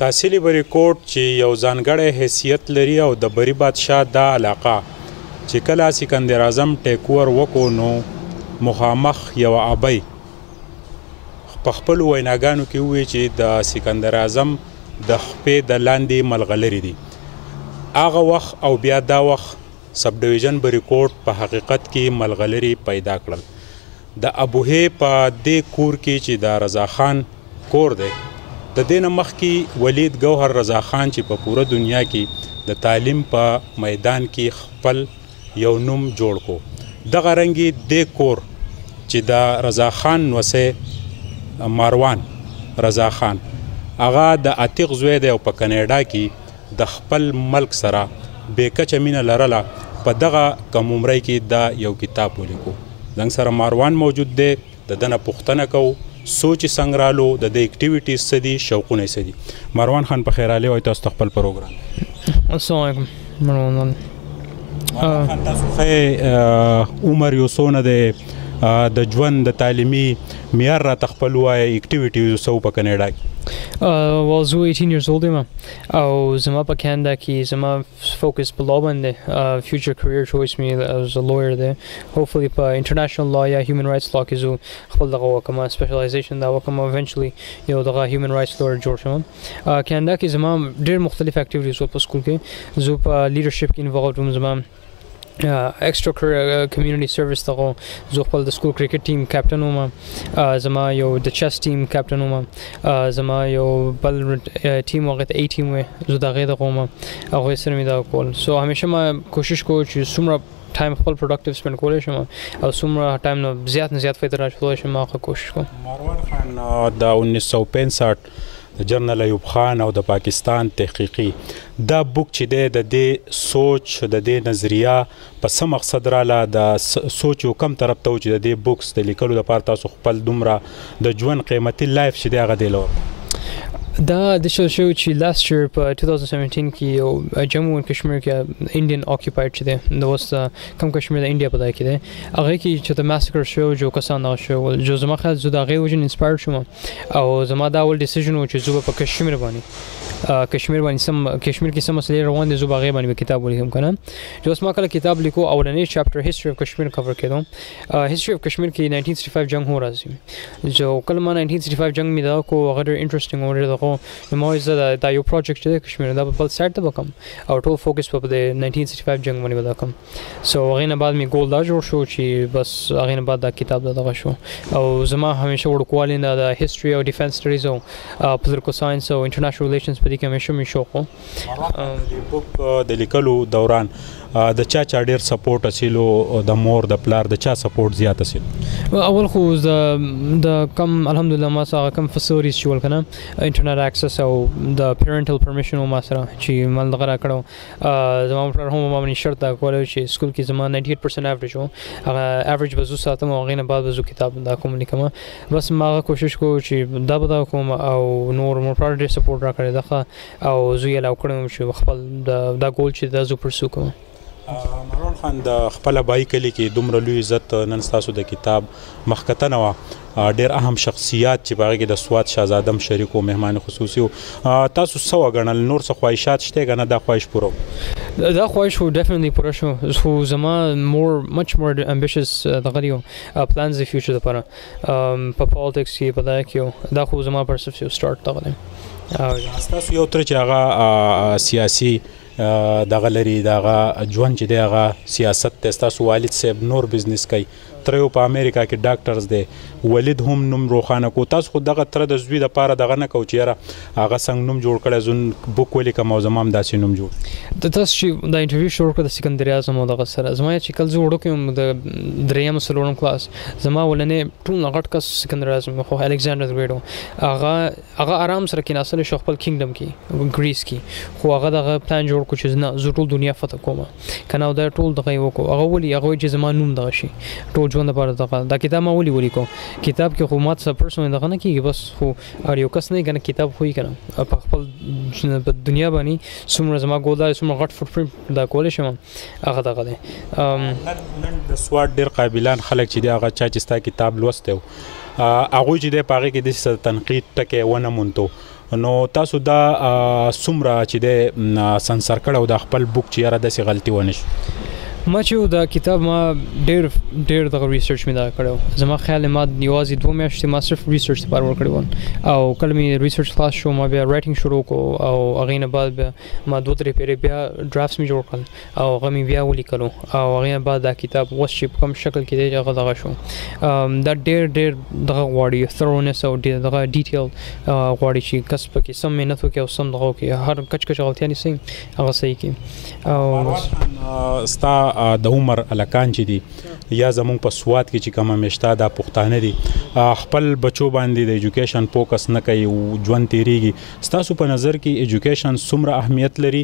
تحصیلي بریکوټ چې یو ځانګړی حیثیت لري او د بری بادشاه دا علاقه چې کله سکندر اعظم ټیکور وکړو نو مخامخ یوه ابۍ په خپلو ویناګانو کې ووایي چې د سکندر اعظم د خپې د لاندې ملغلرې دي. هغه وخت او بیا دا وخت سب ډویژن بریکوټ په حقیقت کې ملغلرې پیدا کړل. د ابوهې په دې کور کې چې د رضا خان کور دی، د دې نه مخکې ولید ګوهر رضا خان چې په پوره دنیا کې د تعلیم په میدان کې خپل یو نوم جوړ کو. دغه رنګې دې کور چې د رضا خان نوسی ماروان رضا خان هغه د عتیق زوی دی او په کاناډا کې د خپل ملک سره بې کچه مینه لرله. په دغه کم عمرۍ کې دا یو کتاب ولیکو. زنګ سره ماروان موجود دی، د ده نه پوښتنه کوو سوچ یې څنګه رالو، د ده اکټیویټیز څه دي، شوقونه یې څه دي. ماروان خان په خیر راغلی وایي تاسو ته خپل پروګرام. السلام علیکم ماروان خان. تاسو ښه عمر یو څونه دی، د ژوند د تعلیمي معیار راته خپل وایي، اکټیویټیز څه په کاناډا کې؟ Well, زه 18 years old یم او زما په کاناډا کې زما فوکس په لا باندې future career choice مې as a lawyer دی. hopefully په international law یا human rights law کې زه خپل دغه وکم specialization دا وکم eventually یو دغه human rights lawyer جوړ شم. کاناډا کې زما ډېر مختلف اکټیویټیز په سکول کې زه په leadership کې involved وم. زما extra community service دغه زه خپل د سکول کرکټ ټیم کیپټن وم، زما یو د چیس ټیم کیپټن وم، زما یو بل ټیم هغه ته A ټیم وی زه د هغې دغه وم، هغوی سره مې دا کول. سو همیشه ما کوشش کوم چې څومره ټایم خپل پروډکټیو سپینډ کولی شم او څومره ټایم نه زیات فایده راچولی شم هغه کوشش کوم. ماروان خان د 1965 د جنرال ایوب خان او د پاکستان تحقیقي دا بوک چې دی د دې سوچ د دې نظریه په څه مقصد راله، د سوچ یو کم طرف ته و چې د دې بوکس د لیکلو لپاره تاسو خپل دومره د ژوند قیمتي لایف چې دی هغه دی لور؟ دا د شو چې لاست year په 2017 کې یو جموں و کشمیر کې انډین اکوپاید چې دی د اوس کم کشمیر د انډیا په ځای کې دی، هغه کې چې د ماسکر شو جو کسان هغه شو جو زما خیال زه د هغې وجې انسپایر شوم او زما دا اول ډیسیژن و چې زه به په کشمیر باندې کشمیر کې څه مسلې روان دي زه به هغې باندې کتاب ولیکم که نه. چې اوس ما کله کتاب لیکو اولنی چاپټر هسټري اف کشمیر کور کېدو. هسټري اف کشمیر کې 1965 جنګ هو راځي. جو کله ما 1965 جنګ مې دا کو هغه ډېر انټرسټینګ و ډېر دغه نو ما وایي زه دا یو پروجیکټ چې دی کشمیر دا به بل سایډ ته به کوم او ټول فوکس په د 1965 جنګ باندې به دا کوم. سو هغې نه بعد مې ګول دا جوړ شو چې بس هغې نه بعد دا کتاب دغه شو او زما همیشه وړوکوالي نه د هسټري او ډیفنس سټډیز او پولیټیکل ساینس او انټرنیشنل ریلیشنز په دې کې همیشه مې شوق و. د بوک د لیکلو دوران د چا ډېر سپورټ اصیلو، د مور د پلار د چا سپورټ زیات اصیل؟ اول خو د کم الحمدلله ما سره کم فیسیلیټیز چې ول که نه انټرنیټ اکسس او د پیرنټل پرمیشن و ما سره چې مال دغه راکړی و. زما پلار هم ما باندې شرط دا کولی چې سکول کې زما 98% ایوریج و، هغه ایوریج به زه ساتم او هغې نه بعد به زه کتاب دا کوم لیکم. بس ما هغه کوشش کوم چې دا به دا کوم او نور مور پلار ډېر سپورټ راکړی دغه او زه یې الاو کړی وم چې خپل دا ګول چې دا زه پرسو کوم. مروان خان د خپل ابایي کلي کې دومره لوی عزت نن ستاسو د کتاب مخکتنه وه، ډېر اهم شخصیات چې په هغې کې د سوات شهزادم شریک و، مهمان خصوصي و. تاسو څه وګڼل؟ نور څه خواهشات شته که نه دا خواهش پوره و؟ دا خواهش خو ډیفینټلی پوره شو. خو زما مچ مور امبیشس دغه دی پلانز د فیوچر دپاره په پالیټکس کې په دغه کې دا خو زما پرسپس یو سټارټ دغه دی. ستاسو یو تره چې هغه سیاسي دغه لري، دغه ژوند چې دی هغه سیاست دی. ستاسو والد صاحب نور بزنس کوي، تره یو په امریکا کې ډاکټرز دی، ولید هم نوم روښانه کو. تاسو خو دغه تره د زوی دپاره دغه نه کو چې یاره هغه څنګه نوم جوړ کړی زه بوک ولیکم او زما هم داسې نوم جوړ. تاسو چې دا انټرویو شروع کړه د سکندر اعظم او دغه سره زما چې کله زه وړوکی وم د درېیم څلورم کلاس زما ولنې ټول غټ کس سکندر اعظم خو الکساندر د ګریټ و. هغه آرام سره کېناستلی شو خپل کینګډم کې ګریس کې، خو هغه دغه پلان جوړ کړو چې نه زه ټول دنیا فتح کوم که نه دا ټول دغه یې وکړو. هغه ولي هغه وایي چې زما نوم دغه شي ټول ژوند لپاره دغه دا کتاب ما ولي ولیکو. کتاب کې خو ماته څه پرسنل دغه نه کېږي، بس خو هر یو کس نه که نه کتاب خو یې که نه په خپل دنیا باندې څومره زما ګول دا څومره غټ فوټ پرنټ دا کولی شم هغه دغه دی. نن د سوات ډېر قابلان خلک چې دی هغه چا چې ستا کتاب لوستی و هغوی چې دی په هغې کې داسې تنقید ټکی ونه موندو نو تاسو دا څومره چې د سنسر کړو د خپل بوک چې یاره داسې غلطي ونه شي؟ ما چې دا کتاب ما ډېر دغه ریسرچ مې دا کړو. زما خیال ما یوازې 2 میاشتې ما صرف ریسرچ لپاره ورکړی و او کله مې ریسرچ خلاص شو ما بیا رایټینګ شروع کړو او هغې نه بعد بیا ما 2-3 پیرې بیا ډرافټس مې جوړ کړل او هغه مې بیا ولیکلو او هغې نه بعد دا کتاب اوس چې په کوم شکل کې دی هغه دغه شو. دا ډېر دغه غواړي ثرونس او دغه ډیټیل غواړي چې کس پکې سم محنت وکړي او سم دغه وکړي هر کچ غلطیانې صحیح هغه صحیح کړي. او ستا د عمر الکان چې دي یا زمونږ په سواد کې چې کومه مشته دا پښتانه دي خپل بچو باندې د ایجوکیشن فوکس نه کوي او ژوند تیریږي. ستاسو په نظر کې ایجوکیشن څومره اهمیت لري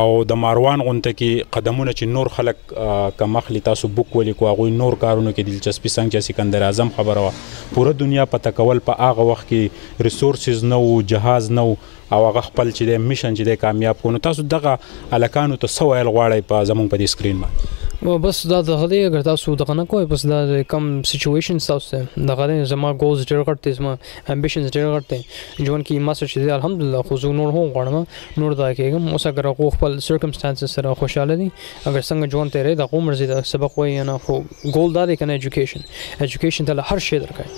او د ماروان غونته کې قدمونه چې نور خلک کم اخلي تاسو بوک ولیکو هغوی نور کارونو کې دلچسپي څنګه چې سکندر اعظم خبره وه پوره دنیا پته کول په هغه وخت کې ریسورسز نه و جهاز نه و او هغه خپل چې د میشن چې د کامیاب کونو تاسو دغه الکانو ته سو ویل غواړئ په زمونږ په دې سکرین باندې؟ بس دا دغه دی اگر تاسو دغه نه کوئ بس دا کم سچویشن تاسو دغه دی زما ګولز ډېر غټ دي زما امبیشنز ډېر غټ دي ژوند کې ما سره چې دی الحمدلله خو زه نور هم غواړم نور دا کېږم اوس اگر هغو خپل سرکمسټانسز سره خوشحاله دي اگر څنګه ژوند تېروي د هغو مرضي د سبق وایي نه خو ګول دا دی که نه ایجوکیشن ته هر شی درکوي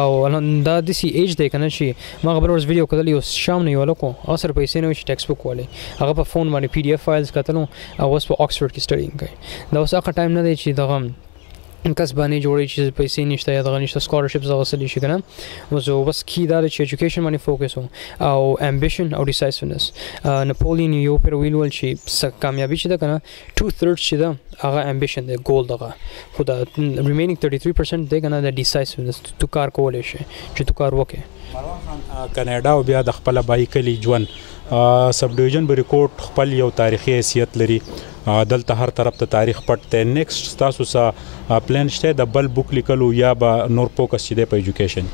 او دا داسې ایج دی که نه چې ما خبره ورځ ویډیو کتل یو شام نه یو هلک و هغه سره پیسې نه وي چې ټیکسټ بک والی هغه په فون باندې پی ډي اف فایلز کتلو او اوس په آکسفورډ کې سټډینګ کوي. دا اوس هغه ټایم نه دی چې دغه کس باندې جوړی چې پیسې نشته یا دغه نشته سکالرشپس دغه څه شي که نه اوس بس کی دا دی چې ایجوکیشن باندې فوکس و او امبیشن او ډیسایسفنس. نپولین یو پیر ویل ول چې کامیابي چې ده که نه 2/3 چې ده هغه امبیشن دی ګول دغه خو دا ریمینینګ 33% دی که نه د ډیسایسفنس تو کار کولی شي چې تو کار وکړې. مروان خان کاناډا او بیا د خپله بای کلي ژوند سب ډیویژن بریکوټ خپل یو تاریخي حیثیت لري دلته هر طرف ته تاریخ پټ دی. نیکسټ ستاسو سره پلان شته د بل بوک لیکلو یا به نور فوکس چې دی په ایجوکیشن؟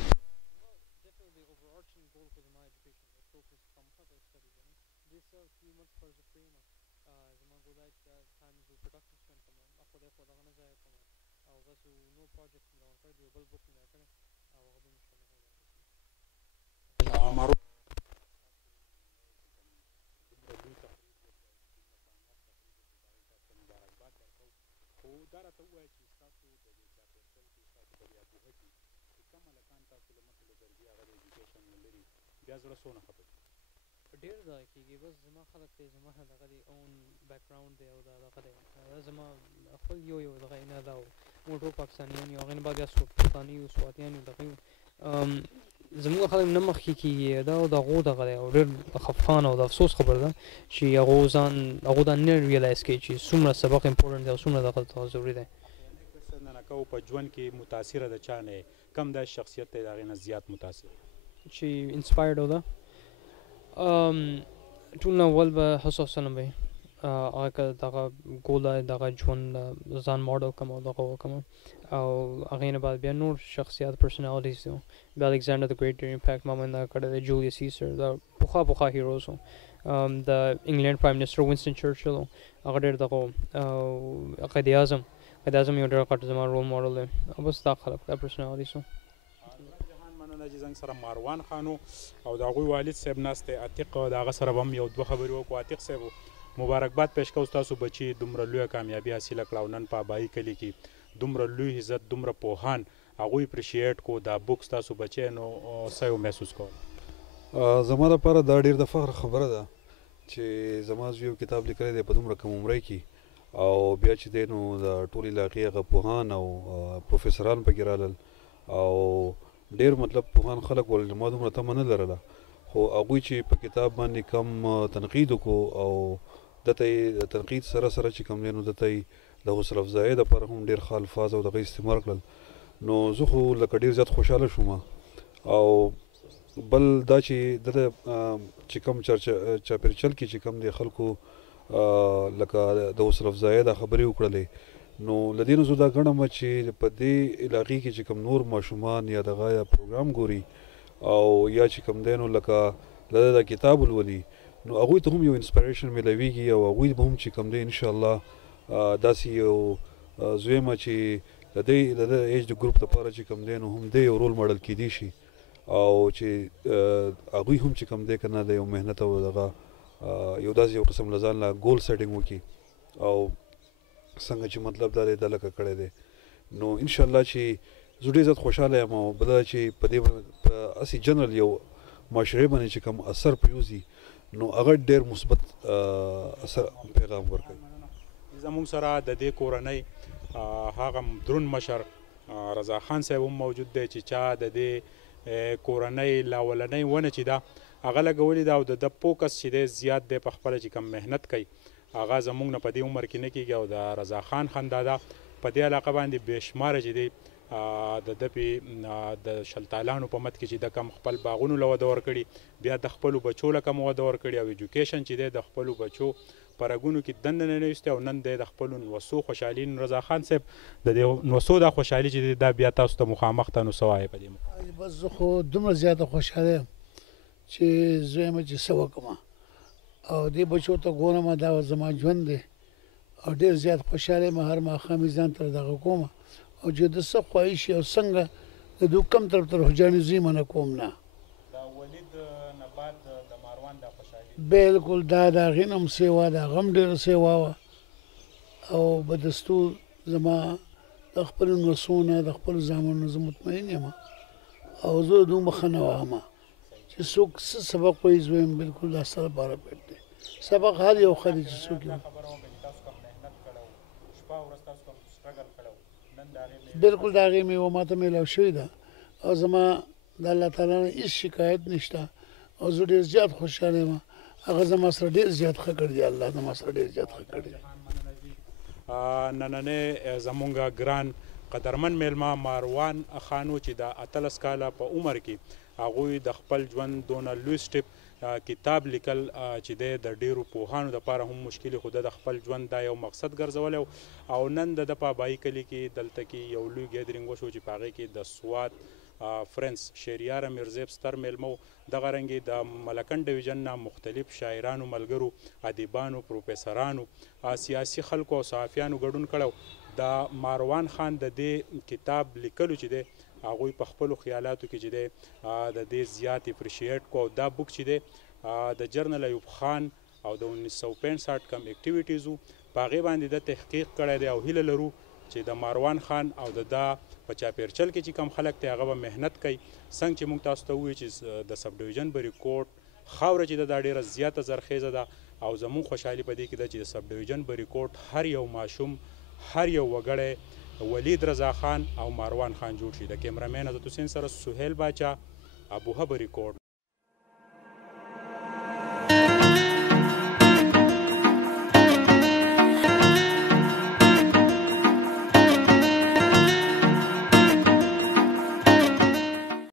دا راته ووایه چې ستاسو د دې چاپېریال کې ستاسو په دې ابوهه کې چې کوم هلکان تاسو له مخې له درځي هغه د ایجوکیشن نه لري بیا زړه څونه خفه کېږي؟ ډېر ځای کېږي بس زما خلک دی زما دغه دی اون بیکګراوند دی او دا دغه دی دا زما خپل یو دغه نه دا و موږ ټول پاکستانیان یو هغې نه بعد بیا پښتانه یو سواتیان یو دغه یو زموږ خلک نه مخکې کېږي دا د هغو دغه دی او ډېر خفقان او د افسوس خبره ده چې هغو دا نه ریلایز کوي چې څومره سبق امپورټنټ دی او څومره دغه ضروري دی. نه کوو په ژوند کې متاثره د چا نه کم داسې شخصیت دی د هغې نه زیات متاثر چې انسپایرډ و ده ټول نه اول به حضرت وسلم وی هغه که دغه ګول دغه ژوند ځان ماډل کم او دغه وکړم او هغې نه بعد بیا نور شخصیات پرسنالټیز دي بیا الکسانډر د ګریټ ډېر امپیکټ ما باندې کړی دی جولیس سیسر دا پخوا هیروز و د انګلینډ پرایم منسټر وینسټن چرچل و هغه ډېر دغه قائد اعظم یو ډېر غټ زما رول ماډل دی او بس دا خلک دا پرسنالټیز و. مننه چې زنګ سره مروان خان او د هغوی والد صاحب ناست دی عتیق د هغه سره به هم یو دوه خبرې وکړو. عتیق صاحب مبارکباد پیش کوو ستاسو بچي دومره لویه کامیابي حاصله کړه او نن په ابایي کلي کې دومره لوی عزت دومره پوهان هغوی اپریشیټ کو دا بوک ستاسو بچی نو څه یو محسوس کول؟ زما لپاره دا ډېر د فخر خبره ده چې زما زوی یو کتاب لیکلی دی په دومره کم عمرۍ کې او بیا چې دی نو د ټول علاقې هغه پوهان او پروفیسران پکې رالل او ډېر مطلب پوهان خلک ول ما دومره تمه نه لرله خو هغوی چې په کتاب باندې کم تنقید وکړو او دته یې تنقید سره چې کوم دی نو دته یې د حوصله افزایۍ دپاره هم ډېر ښه الفاظ او دغه استعمال کړل نو زه خو لکه ډېر زیات خوشحاله شوم. او بل دا چې دته چې کوم چاپېریال کې چې کوم دی خلکو لکه د حوصله افزایۍ دا خبرې وکړلې نو له دې نه زه دا ګڼم چې په دې علاقې کې چې کوم نور ماشومان یا دغه یا پروګرام ګوري او یا چې کوم دی نو لکه د کتاب ولولي نو هغوی ته هم یو انسپایریشن میلاویږي او هغوی به هم چې کوم دی انشاءالله داسې یو زویمه چې د دې ایج د ګروپ لپاره چې کوم دی نو هم دی یو رول ماډل کیدی شي او چې هغوی هم چې کوم دی که نه د یو محنت او دغه یو داسې یو قسم له ځان له ګول سیټینګ وکړي او څنګه چې مطلب دا دی دا لکه کړی دی نو انشاءالله چې زه ډېر زیات خوشحاله یم او بله دا چې په دې په هسې جنرل یو معاشرې باندې چې کوم اثر پرېوځي نو هغه ډېر مثبت اثر پیغام ورکوي. زموږ سره د دې کورنۍ هغه درون مشر رضا خان صاحب هم موجود دی چې چا د دې کورنۍ لا اولنۍ ونه چې ده هغه لګولې ده او د ده فوکس چې دی زیات دی په خپله چې کوم محنت کوي هغه زموږ نه په دې عمر کې نه کېږي او د رضا خان خندا ده په دې علاقه باندې بېشماره چې دی د ده پې د شلتالانو په مد کې چې د کم خپل باغونو له وده ورکړي بیا د خپلو بچو له کم وده ورکړي او ایجوکیشن چې دی د خپلو بچو په رګونو کې دننه نه نویستی او نن دی د خپلو نوسو خوشحالي رضا خان صاحب د دې نوسو دا خوشحالي چې دی دا بیا تاسو ته مخامخ ته نو څه وایې په دې بس زه خو دومره زیاته خوشحاله یم چې زه یم چې څه وکړم او دې بچو ته ګورم دا زما ژوند دی او ډېر زیات خوشحاله یم هر ماښام یې ځان ته دغه کوم او چې د څه خواهش او څنګه د دوی کم طرف ته حجاني زوی منه کوم نه بالکل دا د هغې نه هم سیوا ده هغه هم ډېره سیوا وه او بدستور زما د خپلو نسو نه د خپلو زامنو زه مطمئن یم او زه د دوی مخه نه وهمه چې څوک څه سبق وایي زه وایم بالکل دا ستا لپاره پټ دی سبق هر یو ښه دی چې څوک یې بالکل د هغې میوه ما ته میلاو شوې ده او زما د الله تعالی نه هېڅ شکایت نشته او زه ډېر زیات خوشحاله یم هغه زما سره ډېر زیات ښه کړی دی الله زما سره ډېر زیات ښه کړی دی. نننې زمونږ ګران قدرمن میلمه ماروان خانو چې د 18 کاله په عمر کې هغوی د خپل ژوند دونه لوی سټپ کتاب لیکل چې دی د ډیرو پوهانو دپاره هم مشکل خو د خپل ژوند دا یو مقصد ګرځولی او نن د په ابایي کلي کې دلته کې یو لوی ګیدرینګ وشو چې په هغې کې د سوات فرنس شهریار میرزیب ستر میلمه دغه رنګې د ملکن ډویژن نه مختلف شاعرانو ملګرو ادیبانو پروفیسرانو سیاسي خلکو او صحافیانو ګډون کړی د ماروان خان د دې کتاب لیکلو چې دی هغوی په خپلو خیالاتو کې چې دی د دې زیات اپریشیټ کو او دا بک چې دی د جرنل ایوب خان او د 1965 کم اکټیویټیز وو په هغې باندې د تحقیق کړی دی او هیله لرو چې د ماروان خان او د دا په چاپیرچل کې چې کم خلک دی هغه به محنت کوي څنګه چې موږ تاسو ته ووایو چې د سب ډویژن بریکوټ خاوره چې ده دا ډېره زیاته زرخیزه ده او زموږ خوشحالي په دې کې ده چې د سب ډویژن بریکوټ هر یو ماشوم هر یو وګړی ولید رضا خان او ماروان خان جوړ شي. د کیمرامین عزت حسین سره سهیل باچا ابوها بریکوټ